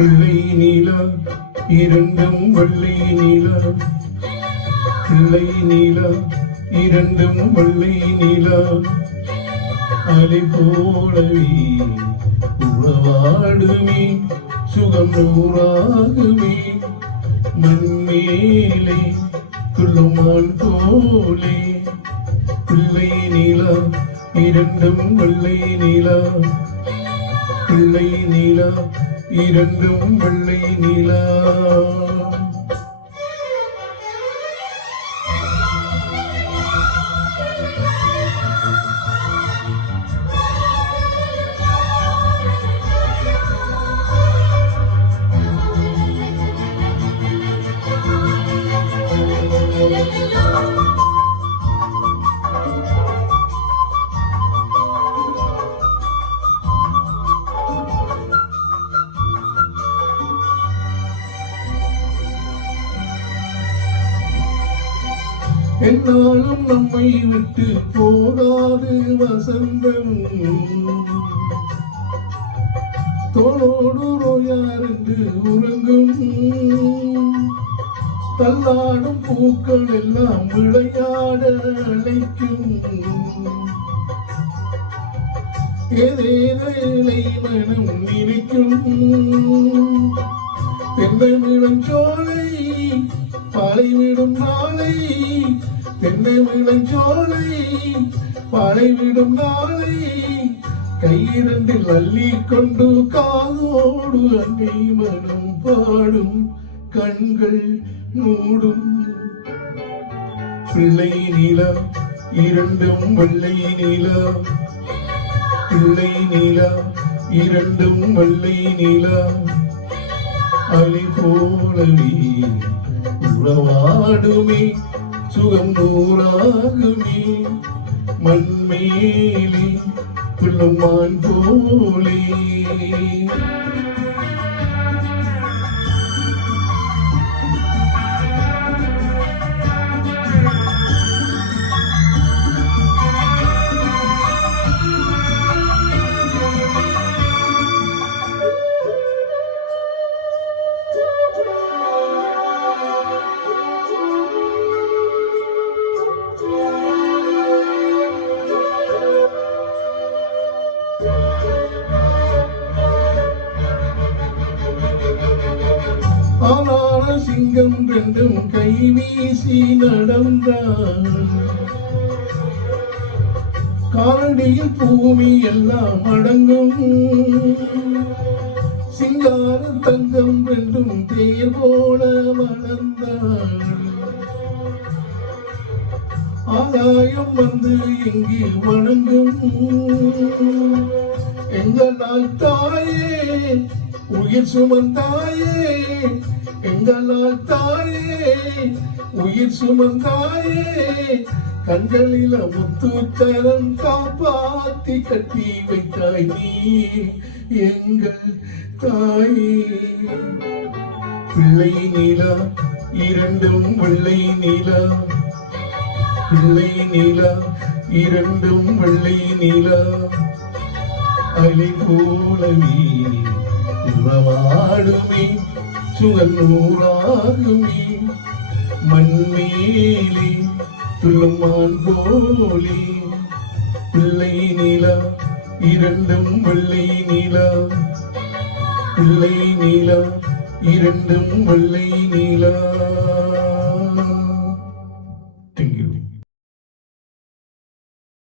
பிள்ளை நீலா இரண்டும் வெள்ளை நீலா பிள்ளை நீலா இரண்டும் வெள்ளை நீலா அலை போலவே உறவாடுமே சுகம் நூறாகுமே மண்மேலே துள்ளுமான் போலே பிள்ளை நீலா இரண்டும் வெள்ளை நீலா பிள்ளை நீலா இரண்டும் வெள்ளை நீலா என்னாலும் நம்மை விட்டு போகாது வசந்தம் தோளோடு ரோயார் என்று உறங்கும் தள்ளாடும் பூக்கள் எல்லாம் விளையாட அழைக்கும் ஏதேதை மனம் நினைக்கும் தென்னை விளஞ்சோலை பாலைவிடும் நாளை தென்னை விளஞ்சோலை பாலைவிடும் நாளை கையிரண்டில் அள்ளி கொண்டு காதோடு அன்னை மனம் பாடும் கண்கள் மூடும் பிள்ளை நீலா இரண்டும் வெள்ளை நீலா பிள்ளை நீலா இரண்டும் வெள்ளை நீலா அலை போலவே உறவாடுமே சுகம் நூறாகுமே மண்மேலே துள்ளுமான் போலே ஆனான சிங்கம் ரெண்டும் கை வீசி நடந்தான் காலடியில் பூமி எல்லாம் அடங்கும் சிங்கார தங்கம் ரெண்டும் தேர் போல வளர்ந்தான் ஆதாயம் வந்து இங்கு வணங்கும் எங்களால் தாயே உயிர் சுமந்தாயே எங்களால் தாயே உயிர் சுமந்தாயே கண்களில முத்துச்சரம் காப்பாத்தி கட்டி வைத்தாய் நீ எங்கள் தாயே பிள்ளை நீலா இரண்டும் வெள்ளை நீலா பிள்ளை நீலா இரண்டும் வெள்ளை நீலா அலை போலவே உறவாடுமே சுகம் நூறாகுமே மண்மேலே துள்ளுமான் போலே பிள்ளை நீலா இரண்டும் வெள்ளை நீலா பிள்ளை நீலா இரண்டும் வெள்ளை நீலா